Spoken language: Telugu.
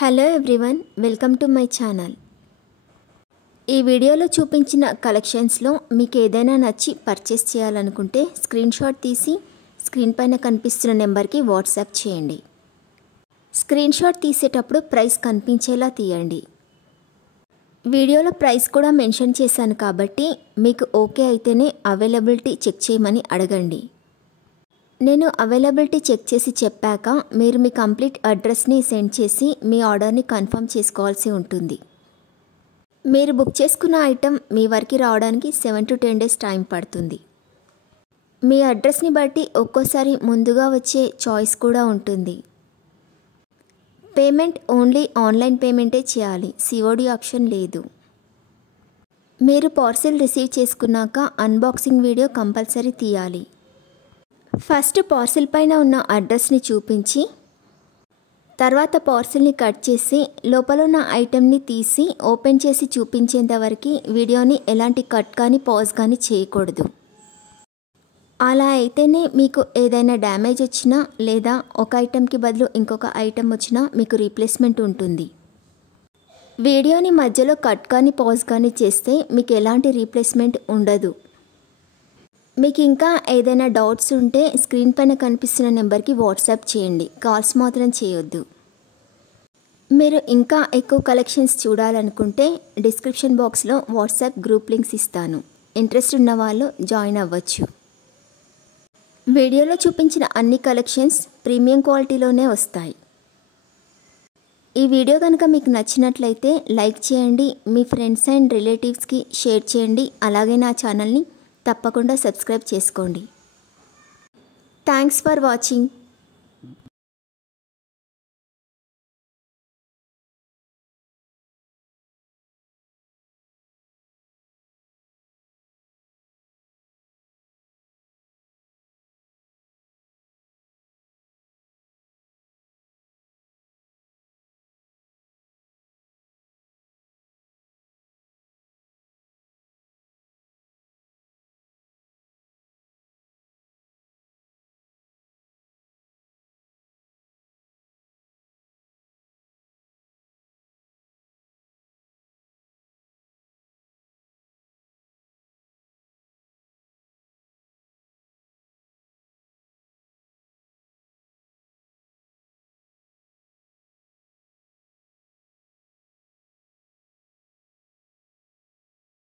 Hello everyone, welcome to my channel. ఈ వీడియోలో చూపించిన కలెక్షన్స్లో మీకు ఏదైనా నచ్చి పర్చేస్ చేయాలనుకుంటే స్క్రీన్ షాట్ తీసి స్క్రీన్ పైన కనిపిస్తున్న నెంబర్కి వాట్సాప్ చేయండి. స్క్రీన్ షాట్ తీసేటప్పుడు ప్రైస్ కనిపించేలా తీయండి. వీడియోలో ప్రైస్ కూడా మెన్షన్ చేశాను కాబట్టి మీకు ఓకే అయితేనే అవైలబిలిటీ చెక్ చేయమని అడగండి. నేను అవైలబిలిటీ చెక్ చేసి చెప్పాక మీరు మీ కంప్లీట్ అడ్రస్ని సెండ్ చేసి మీ ఆర్డర్ని కన్ఫర్మ్ చేసుకోవాల్సి ఉంటుంది. మీరు బుక్ చేసుకున్న ఐటెం మీ వరకు రావడానికి 7 to 10 days టైం పడుతుంది. మీ అడ్రస్ని బట్టి ఒక్కోసారి ముందుగా వచ్చే చాయిస్ కూడా ఉంటుంది. పేమెంట్ ఓన్లీ ఆన్లైన్ పేమెంటే చేయాలి, సిఓడి ఆప్షన్ లేదు. మీరు పార్సిల్ రిసీవ్ చేసుకున్నాక అన్బాక్సింగ్ వీడియో కంపల్సరీ తీయాలి. ఫస్ట్ పార్సిల్ పైన ఉన్న అడ్రస్ని చూపించి తర్వాత పార్సిల్ని కట్ చేసి లోపల ఉన్న ఐటెంని తీసి ఓపెన్ చేసి చూపించేంత వరకు వీడియోని ఎలాంటి కట్ కానీ పాజ్ కానీ చేయకూడదు. అలా అయితేనే మీకు ఏదైనా డ్యామేజ్ వచ్చినా లేదా ఒక ఐటెంకి బదులు ఇంకొక ఐటెం వచ్చినా మీకు రీప్లేస్మెంట్ ఉంటుంది. వీడియోని మధ్యలో కట్ కానీ పాజ్ కానీ చేస్తే మీకు ఎలాంటి రీప్లేస్మెంట్ ఉండదు. మీకు ఇంకా ఏదైనా డౌట్స్ ఉంటే స్క్రీన్ పైన కనిపిస్తున్న నెంబర్కి వాట్సాప్ చేయండి, కాల్స్ మాత్రం చేయొద్దు. మీరు ఇంకా ఎక్కువ కలెక్షన్స్ చూడాలనుకుంటే డిస్క్రిప్షన్ బాక్స్లో వాట్సాప్ గ్రూప్ లింక్స్ ఇస్తాను, ఇంట్రెస్ట్ ఉన్న వాళ్ళు జాయిన్ అవ్వచ్చు. వీడియోలో చూపించిన అన్ని కలెక్షన్స్ ప్రీమియం క్వాలిటీలోనే వస్తాయి. ఈ వీడియో కనుక మీకు నచ్చినట్లయితే లైక్ చేయండి, మీ ఫ్రెండ్స్ అండ్ రిలేటివ్స్కి షేర్ చేయండి. అలాగే నా ఛానల్ని తప్పకుండా సబ్స్క్రైబ్ చేసుకోండి. Thanks for watching.